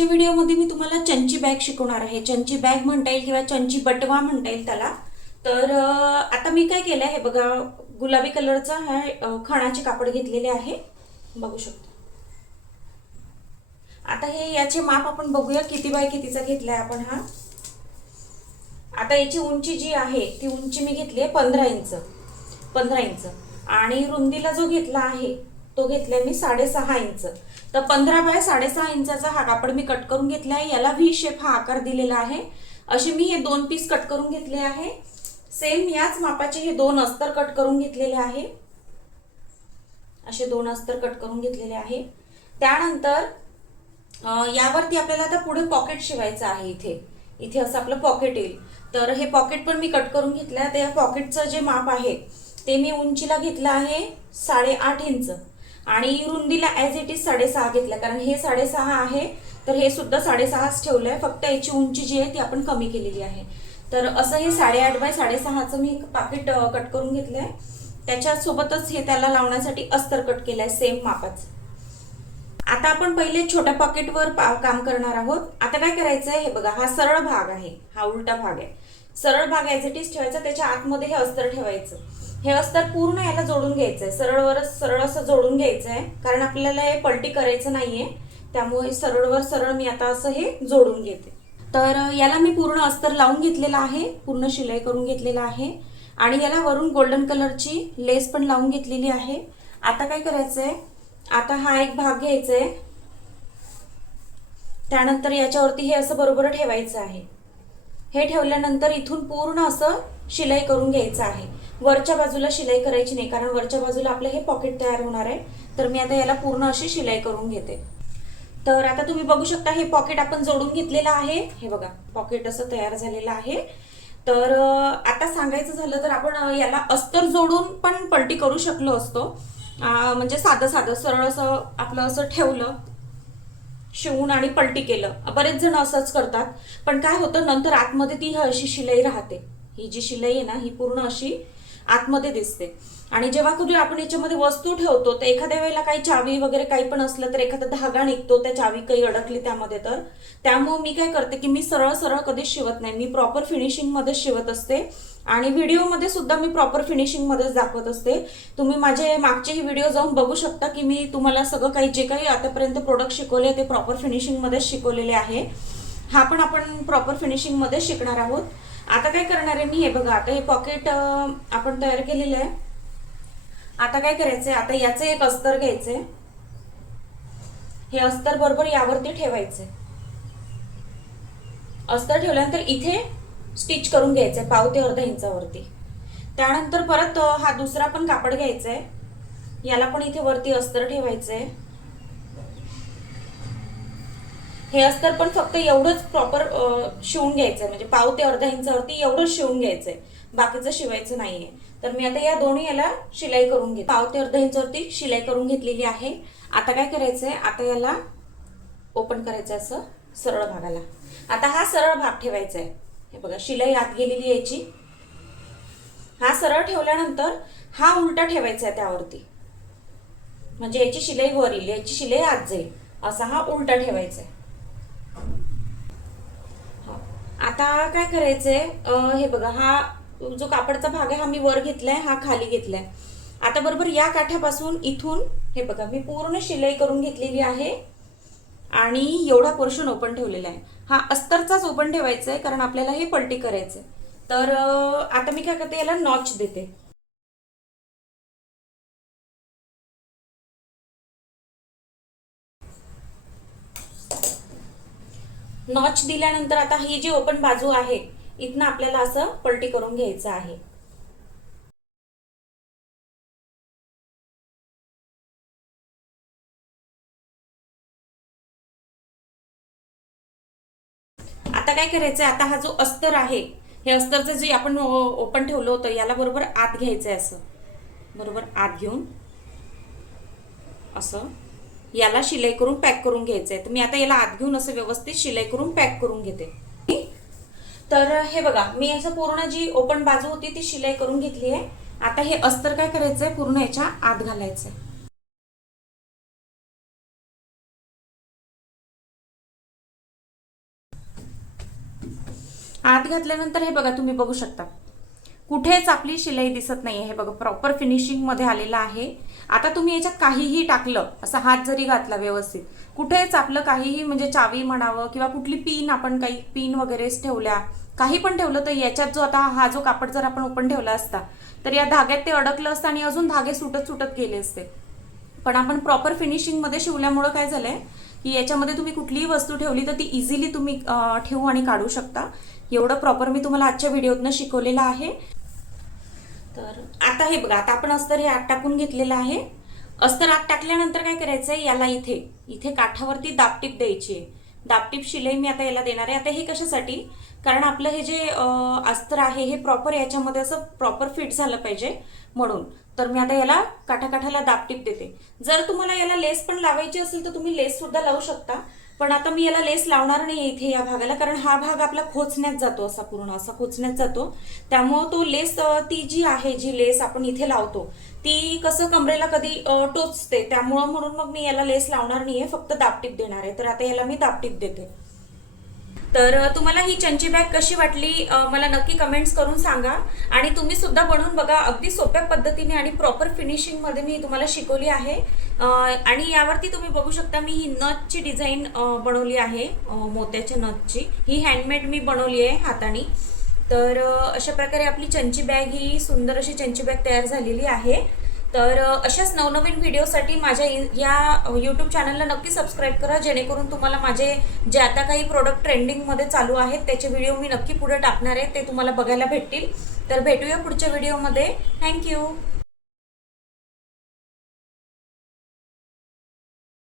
आजच्या व्हिडिओमध्ये मी तुम्हाला चंची बॅग शिकवणार आहे। चंची बॅग म्हणता येईल किंवा चंची बटवा म्हणता येईल त्याला। तर आता मी काय केलं आहे बघा, गुलाबी कलरचा हा खणाचे कापड घेतलेले आहे, बघू शकता। आता हे याचे माप आपण बघूया किती बाय कितीचा घेतलाय आपण हा। आता याची उंची जी आहे ती उंची मी घेतली आहे 15 इंच 15 इंच आणि रुंदीला जो घेतला आहे तो घेतलाय मी 6.5 इंच। तर 15 बाय 6.5 इंचाचा हा कापड मी कट करून घेतला आहे। याला व्ही शेप हा आकार दिलेला आहे। असे मी हे दोन पीस कट करून घेतले आहे। सेम याच मापाचे हे दोन अस्तर कट करून घेतलेले आहे। असे दोन अस्तर कट करून घेतलेले आहे। त्यानंतर यावरती आपल्याला आता पुढे पॉकेट शिवायचं आहे। इथे इथे असं आपलं पॉकेट येईल। तर हे पॉकेट पण मी कट करून घेतलं आहे। त्या पॉकेटचं जे माप आहे ते मी उंचीला घेतलं आहे 8.5 इंच आणि रुंदीला ॲज इट इज 6.5 घेतलं, कारण हे 6.5 आहे तर हे सुद्धा 6.5च ठेवलंय। फक्त याची उंची जी आहे ती आपण कमी केलेली आहे। तर असं हे 8.5 बाय 6.5चं मी पॉकेट कट करून घेतलंय। त्याच्यासोबतच हे त्याला लावण्यासाठी अस्तर कट केलंय सेम मापाचं। आता आपण पहिले छोट्या पॉकेटवर काम करणार आहोत। आता काय करायचं आहे हे बघा, हा सरळ भाग आहे, हा उलटा भाग आहे। सरळ भाग ॲज इट इज ठेवायचा, त्याच्या आतमध्ये हे अस्तर ठेवायचं। हे अस्तर पूर्ण याला जोडून घ्यायचंय, सरळवरच सरळ असं जोडून घ्यायचंय, कारण आपल्याला हे पलटी करायचं नाहीये। त्यामुळे सरळवर सरळ मी आता असं हे जोडून घेते। तर याला मी पूर्ण अस्तर लावून घेतलेला आहे, पूर्ण शिलाई करून घेतलेला आहे आणि याला वरून गोल्डन कलरची लेस पण लावून घेतलेली आहे। आता काय करायचंय, आता हा एक भाग घ्यायचा आहे, त्यानंतर याच्यावरती हे असं बरोबर ठेवायचं आहे। हे ठेवल्यानंतर इथून पूर्ण असं शिलाई करून घ्यायचं आहे। वरच्या बाजूला शिलाई करायची नाही, कारण वरच्या बाजूला आपलं हे पॉकेट तयार होणार आहे। तर मी आता याला पूर्ण अशी शिलाई करून घेते। तर आता तुम्ही बघू शकता हे पॉकेट आपण जोडून घेतलेलं आहे। हे बघा पॉकेट असं तयार झालेलं आहे। तर आता सांगायचं झालं तर आपण याला अस्तर जोडून पण पलटी करू शकलो असतो। म्हणजे साधं साधं सरळ असं आपलं असं ठेवलं, शिवून आणि पलटी केलं। बरेच जण असंच करतात, पण काय होतं नंतर आतमध्ये ती अशी शिलाई राहते। ही जी शिलाई आहे ना ही पूर्ण अशी आतमध्ये दिसते। आणि जेव्हा कधी आपण याच्यामध्ये वस्तू ठेवतो तर एखाद्या वेळेला काही चावी वगैरे काही पण असलं तर एखादा धागा निघतो, त्या चावी काही अडकली त्यामध्ये, तर त्यामुळे मी काय करते की मी सरळ सरळ कधीच शिवत नाही, मी प्रॉपर फिनिशिंग मध्ये शिवत असते। आणि व्हिडिओमध्ये सुद्धा मी प्रॉपर फिनिशिंग मध्येच दाखवत असते। तुम्ही माझे मागचेही व्हिडिओ जाऊन बघू शकता की मी तुम्हाला सगळं काही जे काही आतापर्यंत प्रोडक्ट शिकवले ते प्रॉपर फिनिशिंग मध्ये शिकवलेले आहे। हा पण आपण प्रॉपर फिनिशिंग मध्ये शिकणार आहोत। आता काय करणार आहे मी, हे बघा आता हे पॉकेट आपण तयार केलेलं आहे। आता काय करायचंय, आता याचं एक अस्तर घ्यायचंय, हे अस्तर बरोबर यावरती ठेवायचंय। अस्तर ठेवल्यानंतर इथे स्टिच करून घ्यायचंय 1.5 ते अर्धा इंचावरती। त्यानंतर परत हा दुसरा पण कापड घ्यायचंय, याला पण इथे वरती अस्तर ठेवायचंय। हे अस्तर पण फक्त एवढंच प्रॉपर शिवून घ्यायचंय, म्हणजे 1.5 ते अर्धा इंचावरती एवढंच शिवून घ्यायचंय, बाकीचं शिवायचं नाहीये। तर मी आता या दोन्ही याला शिलाई करून घेते, 1.5 ते अर्धा इंचावरती शिलाई करून घेतलेली आहे। आता काय करायचंय, आता याला ओपन करायचं असं सरळ भागाला। आता हा सरळ भाग ठेवायचा आहे, हे बघा शिलाई आत गेलेली याची। हा सरळ ठेवल्यानंतर हा उलटा ठेवायचा आहे त्यावरती, म्हणजे याची शिलाई वर येईल, याची शिलाई आत जाईल, असा हा उलटा ठेवायचा आहे। आता काय करायचंय, हे बघा हा जो कापडचा भाग आहे हा मी वर घेतलाय, हा खाली घेतलाय। आता बरोबर या काठ्यापासून इथून हे बघा मी पूर्ण शिलाई करून घेतलेली आहे आणि एवढा पोर्शन ओपन ठेवलेला आहे। हा अस्तरचाच ओपन ठेवायचा आहे, कारण आपल्याला हे पलटी करायचंय। तर आता मी काय करते, याला नॉच देते। नॉच दिल्यानंतर आता ही जी ओपन बाजू आहे इथनं आपल्याला असं पलटी करून घ्यायचं आहे। आता काय करायचंय, आता हा जो अस्तर आहे हे अस्तरचं जे आपण ओपन ठेवलं होतं याला बरोबर आत घ्यायचंय, असं बरोबर आत घेऊन असं याला शिलाई करून पॅक करून घ्यायचंय। तर मी आता याला आत घेऊन असं व्यवस्थित शिलाई करून पॅक करून घेते। तर हे बघा मी असं पूर्ण जी ओपन बाजू होती ती शिलाई करून घेतली आहे। आता हे अस्तर काय करायचंय, पूर्ण याच्या आत घालायचंय। आत घातल्यानंतर हे बघा, तुम्ही बघू शकता कुठेच आपली शिलाई दिसत नाहीये. हे बघा प्रॉपर फिनिशिंग मध्ये आलेलं आहे. आता तुम्ही याच्यात काहीही टाकलं, असा हात जरी घातला व्यवस्थित, कुठेच आपलं काहीही म्हणजे चावी म्हणावं किंवा कुठली पिन, आपण काही पिन वगैरेच ठेवल्या, काही पण ठेवलं तर याच्यात जो आता हा जो कापड जर आपण ओपन ठेवला असता तर या धाग्यात ते अडकलं असतं आणि अजून धागे सुटत सुटत गेले असते. पण आपण प्रॉपर फिनिशिंग मध्ये शिवल्यामुळं काय झालंय की याच्यामध्ये तुम्ही कुठलीही वस्तू ठेवली तर ती इझिली तुम्ही ठेवू आणि काढू शकता. एवढं प्रॉपर मी तुम्हाला आजच्या व्हिडिओतनं शिकवलेलं आहे. तर आता हे बघा, आता आपण अस्तर हे आत टाकून घेतलेलं आहे. अस्तर आत टाकल्यानंतर काय करायचंय, याला इथे इथे काठावरती दाबटीप द्यायची आहे. दाबटीप शिलाई मी आता याला देणार आहे. आता हे कशासाठी, कारण आपलं हे जे अस्तर आहे हे प्रॉपर याच्यामध्ये असं प्रॉपर फिट झालं पाहिजे म्हणून. तर मी आता याला काठाकाठाला दाबटीप देते. जर तुम्हाला याला लेस पण लावायची असेल तर तुम्ही लेस सुद्धा लावू शकता, पण आता मी याला लेस लावणार नाही इथे या भागाला, कारण हा भाग आपला खोचण्यात जातो, असा पूर्ण असा खोचण्यात जातो. त्यामुळं तो लेस ती जी आहे, जी लेस आपण इथे लावतो ती कसं कमरेला कधी टोचते, त्यामुळं म्हणून मग मी याला लेस लावणार नाहीये, फक्त दाबटीप देणार आहे. तर आता याला मी दाबटीप देते. तर तुम्हाला ही चंची बॅग कशी वाटली मला नक्की कमेंट्स करून सांगा. आणि तुम्ही सुद्धा बनवून बघा. अगदी सोप्या पद्धतीने आणि प्रॉपर फिनिशिंग मध्ये मी तुम्हाला शिकवली आहे. आणि यावरती तुम्ही बघू शकता मी ही नथची डिझाईन बनवली आहे, मोत्याच्या नथची. ही हँडमेड मी बनवली आहे हाताने. तर अशा प्रकारे आपली चंची बॅग, ही सुंदर अशी चंची बॅग तयार झालेली आहे. तर अशाच नवनवीन व्हिडिओसाठी माझ्या या यूट्यूब चॅनलला नक्की सबस्क्राईब करा, जेणेकरून तुम्हाला माझे जे आता काही प्रोडक्ट ट्रेंडिंगमध्ये चालू आहेत त्याचे व्हिडिओ मी नक्की पुढे टाकणार आहे, ते तुम्हाला बघायला भेटतील. तर भेटूया पुढच्या व्हिडिओमध्ये. थँक्यू.